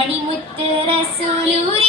മണിമുത്ത് റസൂലൂർ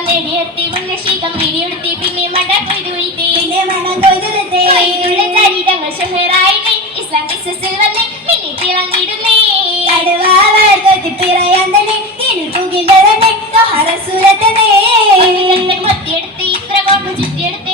നേടിയെടുത്താം നേടിയെത്തി മുന്നശീകം വീടിയെടുത്തി പിന്നെ മട കൊയ്തു വീട്ടി പിന്നെ മട കൊയ്തു കൊയ്തുള്ള ചരിതങ്ങൾ ഷെഹറായില്ലേ ഇസ്ലാം ബിസിനസ്സിൽ വന്ന് പിന്നെ കടുവാ വർഗത്തിൽ പിറയാൻ തന്നെ തിരു പുകിലതന്നെ സൂരത്തന്നെ മത്തിയെടുത്ത് ഇത്ര കൊണ്ട് ചുറ്റിയെടുത്ത്